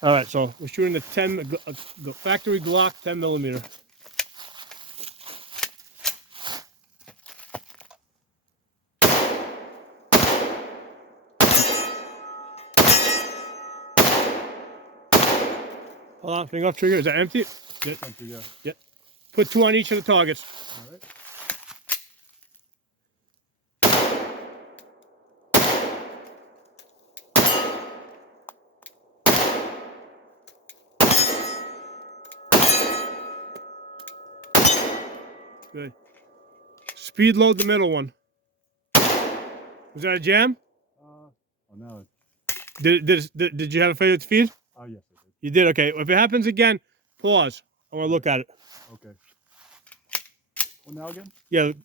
All right, so we're shooting a factory Glock 10 millimeter. Hold on, finger off trigger. Is that empty? Empty, yeah. Yep. Put 2 on each of the targets. All right. Good. Speed load the middle one. Was that a jam? Oh, no. Did you have a failure to feed? Oh, yes, I did. You did, okay. If it happens again, pause. I want to look at it. Okay. Well, now again?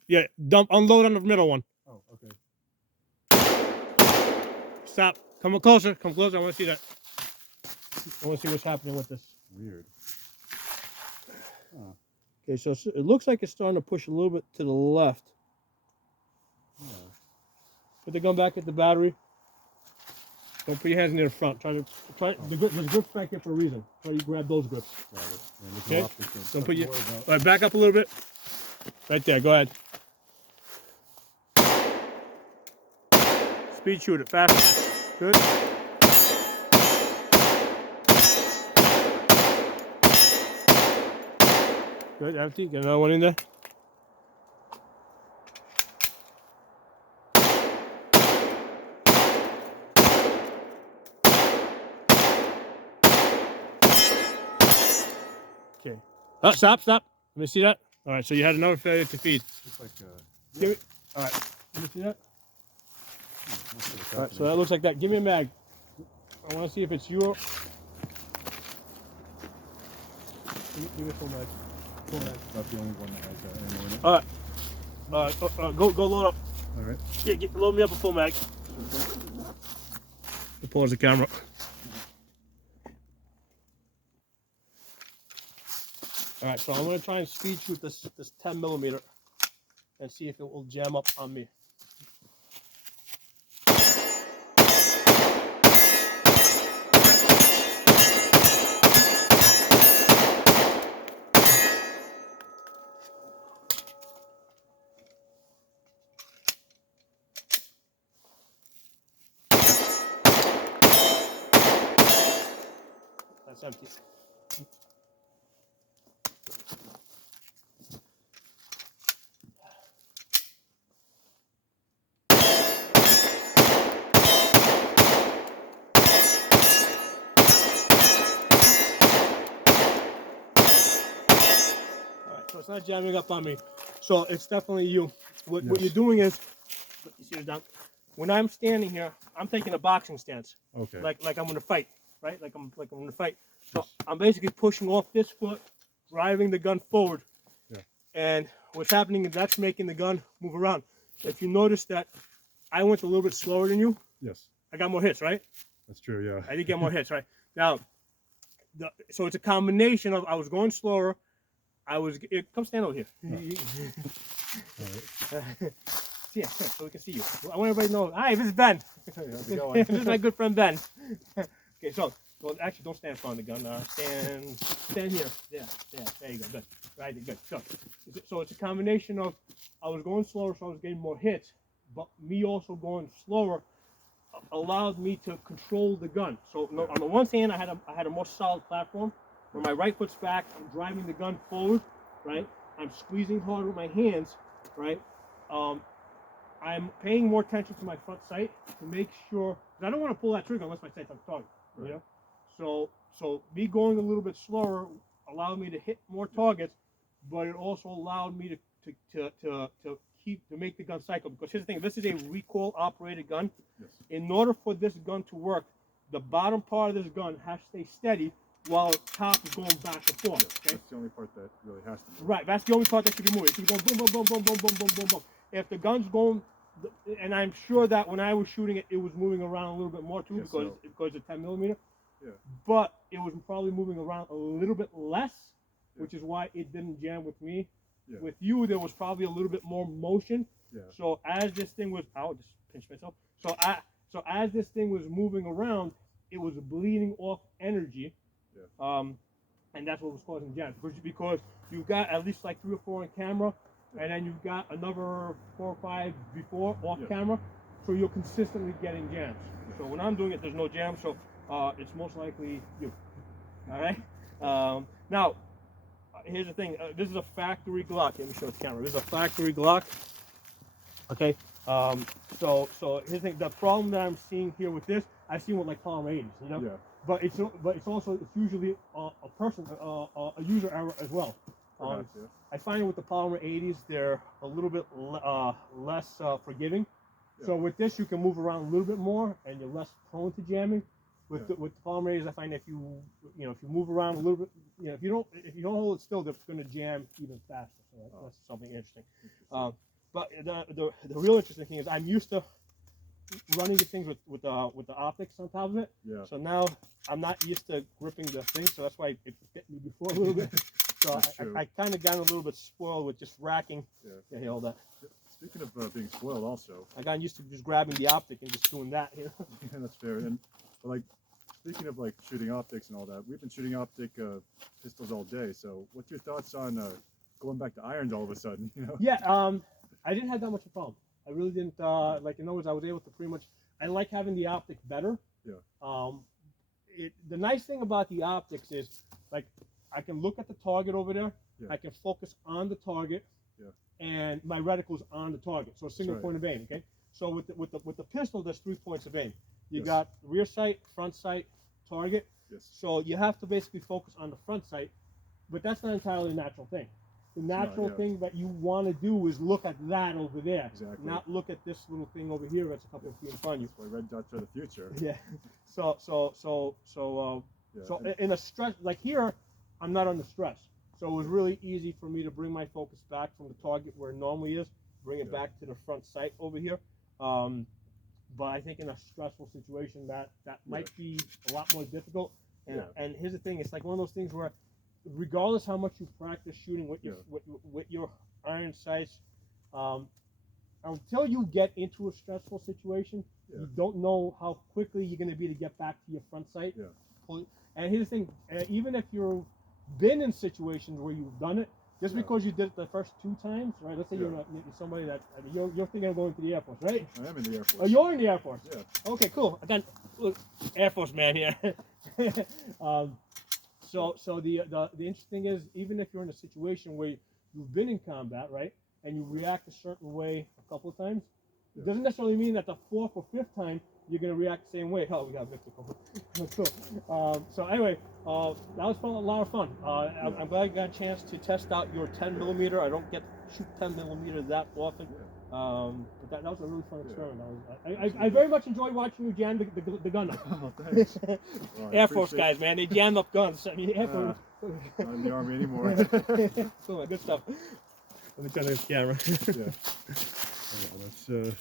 Yeah. Unload on the middle one. Oh, okay. Stop. Come closer. Come closer. I want to see that. I want to see what's happening with this. Weird. Huh. Okay, so it looks like it's starting to push a little bit to the left. Yeah. Put the gun back at the battery. Don't put your hands near the front. There's grips back here for a reason. Try to grab those grips. Okay. Don't put your. All right, back up a little bit. Right there. Go ahead. Speed shoot it fast. Good. Good. Empty. Get another one in there. Okay. Oh, stop. Let me see that. All right, so you had another failure to feed. Looks like, Give me. All right. Let me see that. All right, so that looks like that. Give me a mag. I want to see if it's your. Give me a full mag. Full mag. Not the only one that has ammo in it. All right. Go load up. All right. Load me up a full mag. Pause the camera. All right, so I'm gonna try and speed shoot this 10 millimeter and see if it will jam up on me. That's empty. So it's not jamming up on me. So it's definitely you. What you're doing is, you see it down. When I'm standing here, I'm taking a boxing stance. Okay. Like I'm gonna fight, right? Like I'm gonna fight. So I'm basically pushing off this foot, driving the gun forward. Yeah. And what's happening is that's making the gun move around. If you notice that I went a little bit slower than you, Yes. I got more hits, right? That's true, yeah. I did get more hits, right? Now, so it's a combination of I was going slower. Come stand over here. Yeah, so we can see you. I want everybody to know. Hi, this is Ben. How's it going? This is my good friend Ben. Okay, so well, actually, don't stand in front of the gun. Stand here. Yeah, there you go. Good. Right, good. So it's a combination of I was going slower, so I was getting more hits, but me also going slower allowed me to control the gun. So on the one hand, I had a more solid platform. Where my right foot's back, I'm driving the gun forward, right? I'm squeezing hard with my hands, right? I'm paying more attention to my front sight to make sure, because I don't want to pull that trigger unless my sight's on target, you know? So me going a little bit slower allowed me to hit more targets, but it also allowed me to make the gun cycle. Because here's the thing, this is a recoil operated gun. Yes. In order for this gun to work, the bottom part of this gun has to stay steady while the top is going back and forth. Okay? That's the only part that really has to move. Right, that's the only part that should be moving. It should be going boom, boom, boom, boom, boom, boom, boom, boom, boom. If the gun's going, and I'm sure that when I was shooting it, it was moving around a little bit more too because of 10 millimeter. Yeah. But it was probably moving around a little bit less, which is why it didn't jam with me. Yeah. With you, there was probably a little bit more motion. Yeah. So as this thing was, I'll just pinch myself. So as this thing was moving around, it was bleeding off energy. Yeah. And that's what was causing jams. Because you've got at least like 3 or 4 on camera, and then you've got another 4 or 5 before off camera, so you're consistently getting jams. So when I'm doing it, there's no jam, so it's most likely you. All right. Now, here's the thing. This is a factory Glock. Let me show the camera. This is a factory Glock. Okay. So here's the thing. The problem that I'm seeing here with this, I've seen with like polymer 80s, you know. Yeah. But it's usually a user error as well. Perhaps, yeah. I find with the polymer 80s they're a little bit less forgiving. Yeah. So with this you can move around a little bit more and you're less prone to jamming. With the polymer 80s, I find if you move around a little bit, if you don't hold it still, it's going to jam even faster. So that's something interesting. But the real interesting thing is I'm used to running the things with the optics on top of it. Yeah. So now I'm not used to gripping the thing, so that's why it hit me before a little bit. So I kind of got a little bit spoiled with just racking. Yeah, all that. Speaking of being spoiled, also. I got used to just grabbing the optic and just doing that. You know? Yeah, that's fair. And like speaking of like shooting optics and all that, we've been shooting optic pistols all day. So what's your thoughts on going back to irons all of a sudden? You know? Yeah. I didn't have that much of a problem. I really didn't, like, in other words, I was able to pretty much, I like having the optic better. Yeah. The nice thing about the optics is, like, I can look at the target over there, I can focus on the target, and my reticle's on the target, so a single point of aim, okay? So with the pistol, there's 3 points of aim. You got rear sight, front sight, target, so you have to basically focus on the front sight, but that's not entirely a natural thing. The natural thing that you want to do is look at that over there, not look at this little thing over here that's a couple of feet in front of you. That's why red dots are the future. Yeah. So in a stress, like here, I'm not under stress. So it was really easy for me to bring my focus back from the target where it normally is, bring it back to the front sight over here. But I think in a stressful situation that might be a lot more difficult. And here's the thing, it's like one of those things where regardless how much you practice shooting with your iron sights, until you get into a stressful situation, you don't know how quickly you're going to be to get back to your front sight. And here's the thing, even if you've been in situations where you've done it, just because you did it the first 2 times, right? Let's say you're somebody that you're thinking of going to the Air Force, right? I am in the Air Force. Oh, you're in the Air Force. Yeah. Okay, cool. I got Air Force man here. So the interesting thing is, even if you're in a situation where you've been in combat, right, and you react a certain way a couple of times, it doesn't necessarily mean that the 4th or 5th time you're going to react the same way. Hell, we got Victor. Cool. So anyway, that was fun, a lot of fun. I'm glad I got a chance to test out your 10mm. I don't get to shoot 10mm that often. But that was a really fun experiment. I very much enjoyed watching you jam the gun up. Oh, thanks. Well, Air Force guys, man, they jam up guns. I mean, Air Force. Not in the Army anymore. Cool, good stuff. Let me turn this camera. Yeah. Let's